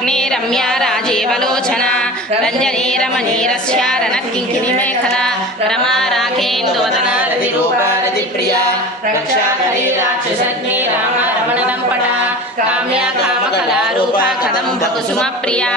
शूलाग्ने रम्या राजीवलोचना रञ्जनी रमणीरस्या रणकिङ्किणी मेखला रमा राकेन्दुवदना रतिरूपा रतिप्रिया रक्षाकरी राक्षसग्ने रामा रमणदम्पटा काम्या कामकलारूपा कदम्बकुसुमप्रिया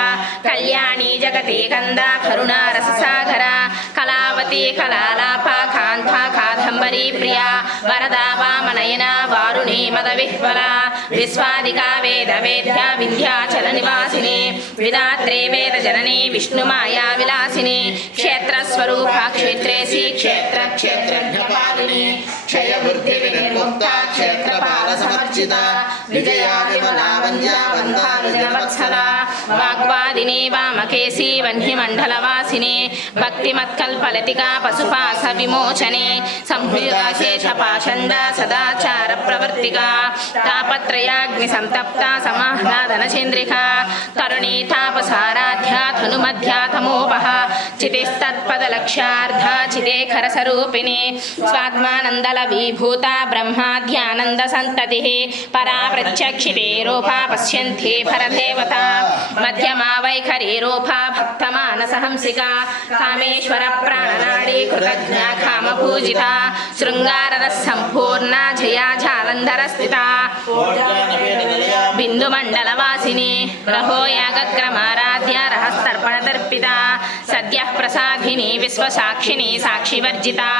कल्याणी जगति कन्दा करुणा रससागरा कलावती कलालापा कान्ता कादम्बरी प्रिया वरदा वामनयना वारुणी मदविह्वला विश्वादिका वेदवेद्या विन्ध्याचल निवासिनी विधात्रे वेदजननी विष्णुमाया विलासिनी क्षेत्रस्वरूपा क्षेत्रेसी क्षेत्र क्षेत्रज्ञपालिनी क्षयबुद्धि विनिर्मुक्ता क्षेत्रपाल समर्चिता विजया विमला वन्द्या वन्दानुजनवत्सला वाग्वादिनी वामकेशी वह्निमण्डलवासिनी भक्तिमत्कल्पलतिका पशुपाश विमोचने संहृताशेषपाषण्डा सदाचार प्रवर्तिका तापत्रयाग्निसंतप्ता समाह्लादनचन्द्रिका करुणी तापसाराध्या धनुमध्या तमोपः चितिस्तत्पदलक्ष्यार्धा चिदेखरस्वरूपिणी स्वात्मानन्दलवीभूता ब्रह्माद्यानन्दसन्ततिः परा प्रत्यक्षिते रूपा पश्यन्ति परदेवता मध्यमा वैखरी रूपा भक्तमानसहंसिका कामेश्वर प्राणनाडी कृतज्ञा कामपूजिता शृङ्गाररसम्पूर्णा जया जालन्धरस्थिता बिन्दुमण्डलवासिनी रहो यागक्रमाराध्या रहस्तर्पणतर्पिता सद्यः प्रसादिनी विश्वसाक्षिणी साक्षिवर्जिता